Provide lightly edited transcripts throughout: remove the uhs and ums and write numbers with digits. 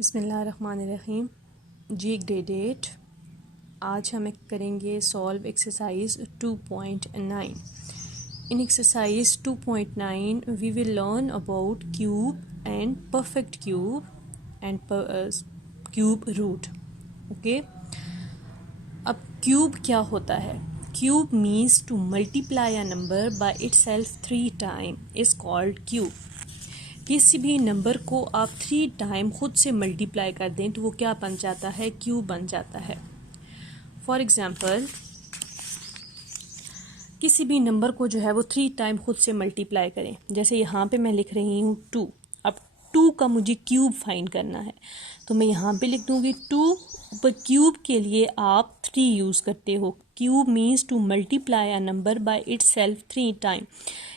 बिस्मिल्लाहिर्रहमानिर्रहीम। जी ग्रेड 8 आज हम करेंगे solve exercise 2.9। In exercise 2.9 we will learn about cube and perfect cube and cube root. Okay, अब cube क्या होता है? Cube means to multiply a number by itself 3 time is called cube. किसी भी नंबर को आप 3 टाइम खुद से मल्टीप्लाई कर दें तो वो क्या बन जाता है? क्यूब बन जाता है। फॉर एग्जांपल, किसी भी नंबर को जो है वो 3 टाइम खुद से मल्टीप्लाई करें। जैसे यहाँ पे मैं लिख रही हूँ 2। अब 2 का मुझे क्यूब फाइंड करना है तो मैं यहाँ पे लिख दूँगी 2, पर क्यूब के लिए आप 3 यूज़ करते हो। Cube means to multiply a number by itself 3 time.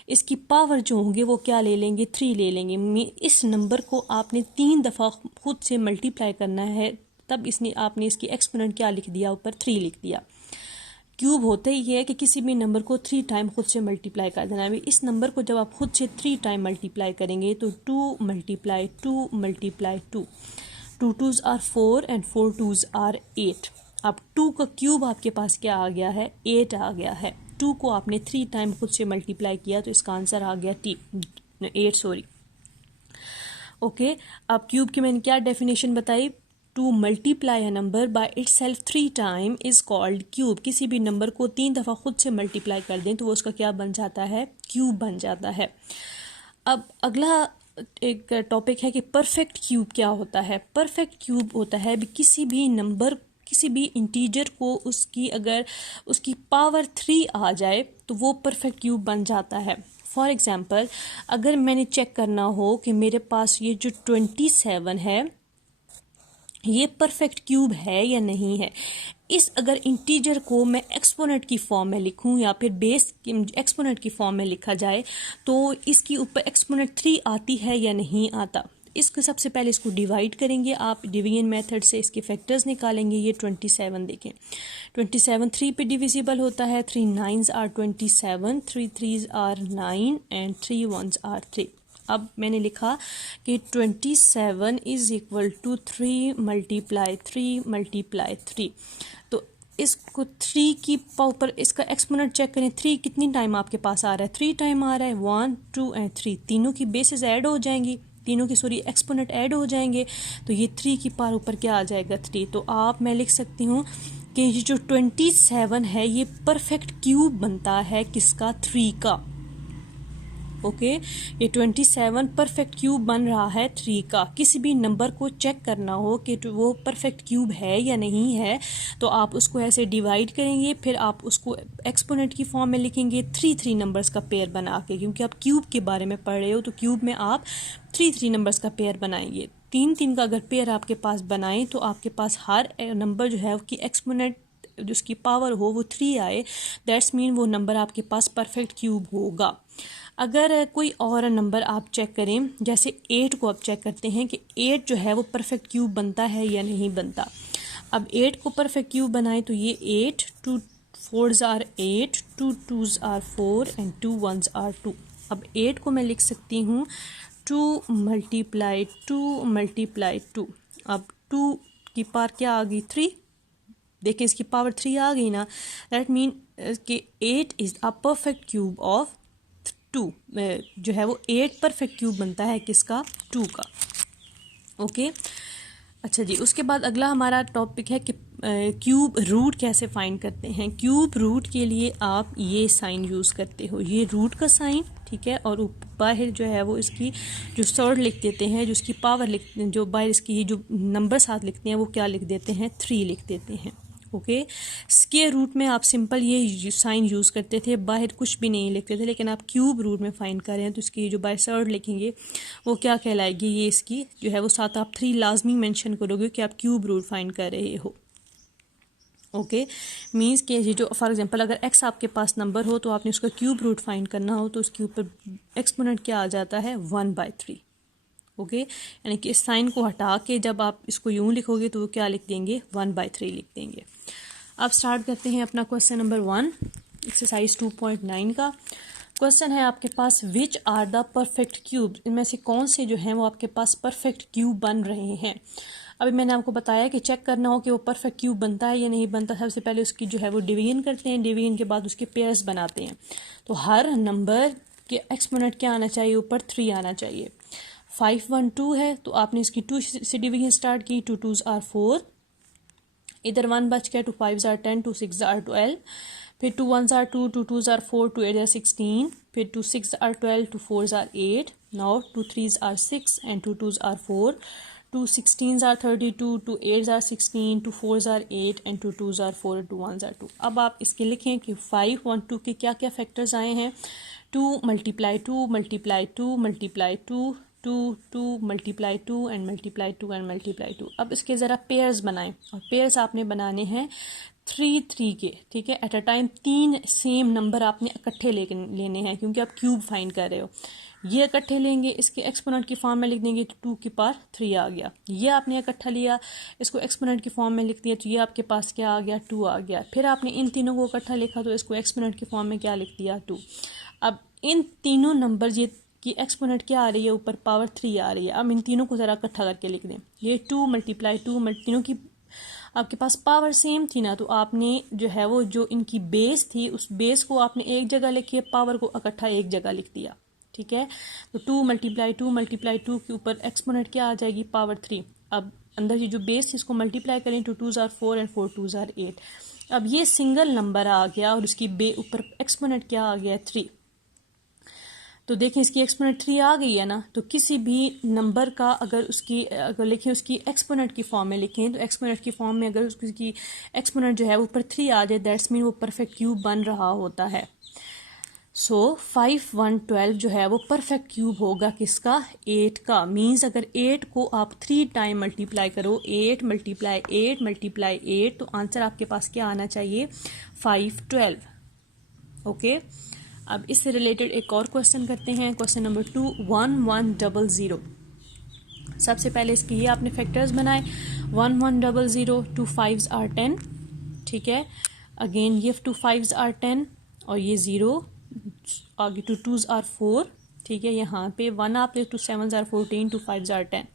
इसकी पावर जो होंगे वो क्या ले लेंगे? 3 ले लेंगे। इस नंबर को आपने 3 दफ़ा खुद से मल्टीप्लाई करना है, तब आपने इसकी एक्सपोनेंट क्या लिख दिया? ऊपर 3 लिख दिया। क्यूब होता ही है कि किसी भी नंबर को 3 टाइम खुद से मल्टीप्लाई कर देना है। इस नंबर को जब आप खुद से 3 टाइम मल्टीप्लाई करेंगे तो 2 multiply 2 multiply 2, 2 2s are 4 and 4 2s are 8। अब 2 का क्यूब आपके पास क्या आ गया है? 8 आ गया है। 2 को आपने 3 टाइम खुद से मल्टीप्लाई किया तो इसका आंसर आ गया 8 सॉरी। ओके, अब क्यूब की मैंने क्या डेफिनेशन बताई? To multiply a number by itself 3 time is called cube. किसी भी नंबर को 3 दफ़ा खुद से मल्टीप्लाई कर दें तो वो उसका क्या बन जाता है? क्यूब बन जाता है। अब अगला एक टॉपिक है कि परफेक्ट क्यूब क्या होता है। परफेक्ट क्यूब होता है किसी भी नंबर, किसी भी इंटीजर को अगर उसकी पावर 3 आ जाए तो वो परफेक्ट क्यूब बन जाता है। फॉर एग्जांपल, अगर मैंने चेक करना हो कि मेरे पास ये जो 27 है ये परफेक्ट क्यूब है या नहीं है, अगर इंटीजर को मैं एक्सपोनेंट की फॉर्म में लिखूं या फिर बेस एक्सपोनेंट की फॉर्म में लिखा जाए तो इसकी ऊपर एक्सपोनेंट 3 आती है या नहीं आता। इसको सबसे पहले इसको डिवाइड करेंगे आप डिवीजन मेथड से, इसके फैक्टर्स निकालेंगे। ये 27 देखें, 27 3 पे डिविजिबल होता है। 3 9s are 27, 3 3s are 9 and 3 1s are 3। अब मैंने लिखा कि 27 is equal to 3 multiply 3 multiply 3। तो इसको 3 की ऊपर इसका एक्सपोनेंट चेक करें। 3 कितनी टाइम आपके पास आ रहा है? 3 टाइम आ रहा है। 1 2 एंड 3 तीनों की बेसिस ऐड हो जाएंगी, तीनों की एक्सपोनेंट ऐड हो जाएंगे तो ये 3 की पावर ऊपर क्या आ जाएगा? 3। तो मैं लिख सकती हूँ कि ये जो 27 है ये परफेक्ट क्यूब बनता है किसका? 3 का। ओके, ये 27 परफेक्ट क्यूब बन रहा है 3 का। किसी भी नंबर को चेक करना हो कि वो परफेक्ट क्यूब है या नहीं है तो आप उसको ऐसे डिवाइड करेंगे, फिर आप उसको एक्सपोनेंट की फॉर्म में लिखेंगे 3 3 नंबर्स का पेयर बना के, क्योंकि आप क्यूब के बारे में पढ़ रहे हो तो क्यूब में आप 3 3 नंबर्स का पेयर बनाएंगे। 3 3 का अगर पेयर आपके पास बनाएं तो आपके पास हर नंबर जो है उसकी एक्सपोनेंट जो उसकी पावर हो वो 3 आए, दैट्स मीन वो नंबर आपके पास परफेक्ट क्यूब होगा। अगर कोई और नंबर आप चेक करें, जैसे 8 को आप चेक करते हैं कि 8 जो है वो परफेक्ट क्यूब बनता है या नहीं बनता। अब 8 को परफेक्ट क्यूब बनाए तो ये 8 2 4s are 8, 2 2s are 4 and 2 1s are 2। अब 8 को मैं लिख सकती हूँ 2 मल्टीप्लाई 2 मल्टीप्लाई 2। अब 2 की पावर क्या आ गई? 3। देखिए इसकी पावर 3 आ गई ना, दैट मीन कि 8 is a perfect cube of 2। जो है वो 8 परफेक्ट क्यूब बनता है किसका? 2 का। ओके, अच्छा जी, उसके बाद अगला हमारा टॉपिक है कि क्यूब रूट कैसे फाइंड करते हैं। क्यूब रूट के लिए आप ये साइन यूज़ करते हो, ये रूट का साइन, ठीक है, और बाहर जो है वो इसकी जो सर्ड लिख देते हैं, जो इसकी पावर जो बाहर इसकी जो नंबर साथ लिखते हैं वो क्या लिख देते हैं? 3 लिख देते हैं। ओके, स्क्वायर रूट में आप सिंपल ये साइन यूज़ करते थे, बाहर कुछ भी नहीं लिखते थे, लेकिन आप क्यूब रूट में फाइंड कर रहे हैं तो इसकी जो बाहर सर्ड लिखेंगे वो क्या कहलाएगी? ये इसकी जो है वो साथ आप 3 लाजमी मेंशन करोगे कि आप क्यूब रूट फाइंड कर रहे हो। ओके, मीन्स कि ये जो फॉर एग्जांपल अगर एक्स आपके पास नंबर हो तो आपने उसका क्यूब रूट फाइंड करना हो तो उसके ऊपर एक्सपोनेंट क्या आ जाता है? 1/3। ओके, यानी कि इस साइन को हटा के जब आप इसको यूं लिखोगे तो वो क्या लिख देंगे? 1/3 लिख देंगे। अब स्टार्ट करते हैं अपना क्वेश्चन नंबर 1 एक्सरसाइज 2.9 का। क्वेश्चन है आपके पास, which are the perfect cube, इनमें से कौन से जो हैं वो आपके पास परफेक्ट क्यूब बन रहे हैं। अभी मैंने आपको बताया कि चेक करना हो कि वो परफेक्ट क्यूब बनता है या नहीं बनता। सबसे पहले उसकी जो है वो डिवीजन करते हैं, डिवीजन के बाद उसके पेयर्स बनाते हैं। तो हर नंबर के एक्सपोनेंट क्या आना चाहिए, ऊपर 3 आना चाहिए। 5 1 2 है तो आपने इसकी 2 से डिवीजन स्टार्ट की, 2 2s are 4, इधर 1 बच गया, 2 5s are 10, 2 6s are 12, फिर 2 1s are 2, 2 2s are 4, 2 8s are 16, फिर 2 6s are 12, 2 4s are 8, now 2 3s are 6 and 2 2s are 4, 2 16s are 32, 2 8s are 16, 2 4s are 8 and 2 2s are 4, 2 1s are 2। अब आप इसके लिखें कि 5 1 2 के क्या क्या फैक्टर्स आए हैं। 2 multiply 2 multiply 2 multiply 2 2 2 multiply 2 and multiply 2 and multiply 2। अब इसके ज़रा पेयर्स बनाएं, और पेयर्स आपने बनाने हैं 3 3 के, ठीक है। At a time 3 same number आपने इकट्ठे लेने हैं, क्योंकि आप क्यूब फाइंड कर रहे हो। ये इकट्ठे लेंगे, इसके एक्सपोनेंट की फॉर्म में लिख देंगे तो 2 की पावर 3 आ गया। ये आपने इकट्ठा लिया, इसको एक्सपोनेंट की फॉर्म में लिख दिया तो ये आपके पास क्या आ गया, 2 आ गया। फिर आपने इन तीनों को इकट्ठा लिखा तो इसको एक्सपोनेंट की फॉर्म में क्या लिख दिया, 2। अब इन तीनों नंबर ये की एक्सपोनेंट क्या आ रही है, ऊपर पावर 3 आ रही है। अब इन तीनों को ज़रा इकट्ठा करके लिख दें। ये 2 मल्टीप्लाई 2 तीनों की आपके पास पावर सेम थी ना, तो आपने जो है वो जो इनकी बेस थी उस बेस को आपने एक जगह लिखी है, पावर को इकट्ठा एक जगह लिख दिया, ठीक है। तो 2 मल्टीप्लाई 2 मल्टीप्लाई 2 के ऊपर एक्सपोनेंट क्या आ जाएगी, पावर 3। अब अंदर ये जो बेस थी इसको मल्टीप्लाई करें, 2 2s are 4 and 4 2s are 8। अब ये सिंगल नंबर आ गया और उसकी ऊपर एक्सपोनेंट क्या आ गया, 3। तो देखें इसकी एक्सपोनेंट 3 आ गई है ना, तो किसी भी नंबर का अगर लिखें उसकी एक्सपोनेंट की फॉर्म में लिखें, तो एक्सपोनेंट की फॉर्म में अगर उसकी एक्सपोनेंट जो है ऊपर 3 आ जाए, दैट्स मीन वो परफेक्ट क्यूब बन रहा होता है। सो 5 1 12 जो है वो परफेक्ट क्यूब होगा किसका, 8 का। मीन्स अगर 8 को आप 3 टाइम मल्टीप्लाई करो, 8 मल्टीप्लाई 8 मल्टीप्लाई 8, तो आंसर आपके पास क्या आना चाहिए, 5 12। ओके, अब इससे रिलेटेड एक और क्वेश्चन करते हैं। Question number 2, 1 1 0 0। सबसे पहले इसके ये आपने फैक्टर्स बनाए, 1 1 0 0, 2 5s are 10, ठीक है। अगेन ये 2 5s are 10 और ये 0, आगे 2 2s are 4, ठीक है। यहाँ पे 1 आप ले, 2 7s are 14, 2 5s are 10।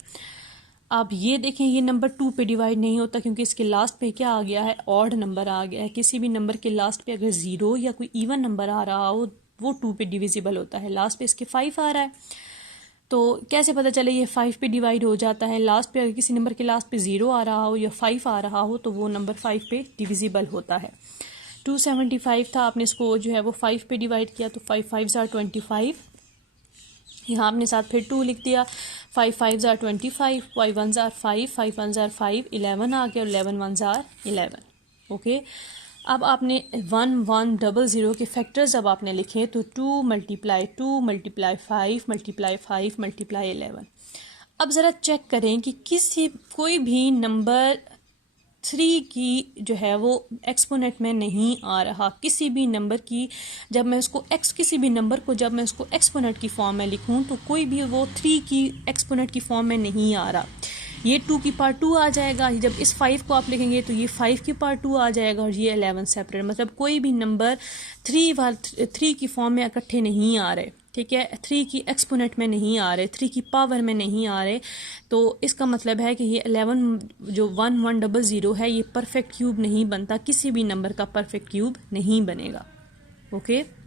अब ये देखें ये नंबर 2 पे डिवाइड नहीं होता, क्योंकि इसके लास्ट पे क्या आ गया है, ऑड नंबर आ गया है। किसी भी नंबर के लास्ट पे अगर 0 या कोई इवन नंबर आ रहा हो वो 2 पे डिविजिबल होता है। लास्ट पे इसके 5 आ रहा है, तो कैसे पता चले ये 5 पे डिवाइड हो जाता है। लास्ट पे अगर किसी नंबर के लास्ट पे 0 आ रहा हो या 5 आ रहा हो तो वो नंबर 5 पे डिविजिबल होता है। 275 था, आपने इसको जो है वो 5 पे डिवाइड किया तो 5 5s are 25, यहाँ आपने साथ फिर 2 लिख दिया, 5 5s are 25, 5 1s are 5, 5 1s are 5, 11 आ गया और 11 1s are 11। ओके, अब आपने 1 1 0 0 के फैक्टर्स जब आपने लिखे तो 2 मल्टीप्लाई 2 मल्टीप्लाई 5 मल्टीप्लाई 5 मल्टीप्लाई 11। अब ज़रा चेक करें कि कोई भी नंबर 3 की जो है वो एक्सपोनेंट में नहीं आ रहा। किसी भी नंबर की जब मैं उसको किसी भी नंबर को जब मैं उसको एक्सपोनेंट की फॉर्म में लिखूं तो कोई भी वो 3 की एक्सपोनेंट की फॉर्म में नहीं आ रहा। ये 2 की पावर 2 आ जाएगा, जब इस 5 को आप लिखेंगे तो ये 5 की पावर 2 आ जाएगा और ये 11 सेपरेट। मतलब कोई भी नंबर 3 की फॉर्म में इकट्ठे नहीं आ रहे, ठीक है। 3 की एक्सपोनेंट में नहीं आ रहे, 3 की पावर में नहीं आ रहे, तो इसका मतलब है कि ये 11 जो 1 1 0 0 है ये परफेक्ट क्यूब नहीं बनता, किसी भी नंबर का परफेक्ट क्यूब नहीं बनेगा। ओके,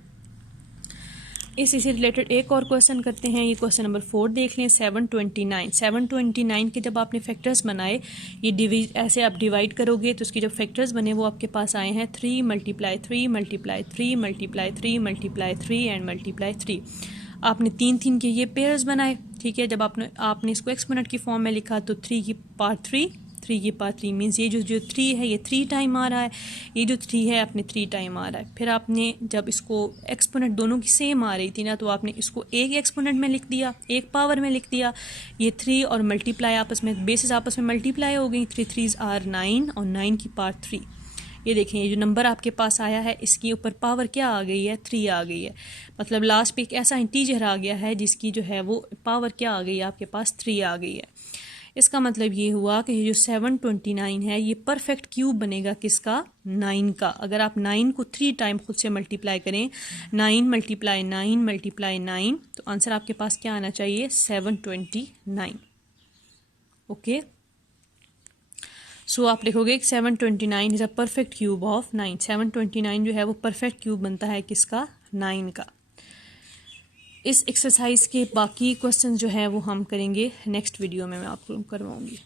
इसी से रिलेटेड एक और क्वेश्चन करते हैं। ये क्वेश्चन नंबर 4 देख लें। 729 के जब आपने फैक्टर्स बनाए, ये ऐसे आप डिवाइड करोगे तो उसके जो फैक्टर्स बने वो आपके पास आए हैं 3 multiply 3 multiply 3 multiply 3 multiply 3 and multiply 3। आपने 3 3 के ये पेयर्स बनाए, ठीक है। जब आपने इसको एक्सपोनेंट की फॉर्म में लिखा तो 3 की पावर 3 की पावर 3 मीन्स ये जो 3 है ये 3 टाइम आ रहा है, ये जो 3 है अपने 3 टाइम आ रहा है। फिर आपने जब इसको एक्सपोनेंट दोनों की सेम आ रही थी ना, तो आपने इसको एक एक्सपोनेंट में लिख दिया, एक पावर में लिख दिया। ये 3 और मल्टीप्लाई आपस में बेसिस आपस में मल्टीप्लाई हो गई, 3 3s are 9 और 9 की पावर 3। ये देखें ये जो नंबर आपके पास आया है इसके ऊपर पावर क्या आ गई है, 3 आ गई है। मतलब लास्ट पे एक ऐसा इंटीजर आ गया है जिसकी जो है वो पावर क्या आ गई है, आपके पास 3 आ गई है। इसका मतलब ये हुआ कि ये जो 729 है ये परफेक्ट क्यूब बनेगा किसका, 9 का। अगर आप 9 को 3 टाइम खुद से मल्टीप्लाई करें, 9 मल्टीप्लाई 9 मल्टीप्लाई 9, तो आंसर आपके पास क्या आना चाहिए, 729। ओके, सो आप लिखोगे 729 is a perfect cube of 9। 729 जो है वो परफेक्ट क्यूब बनता है किसका, 9 का। इस एक्सरसाइज के बाकी क्वेश्चन जो है वो हम करेंगे नेक्स्ट वीडियो में, मैं आपको करवाऊंगी।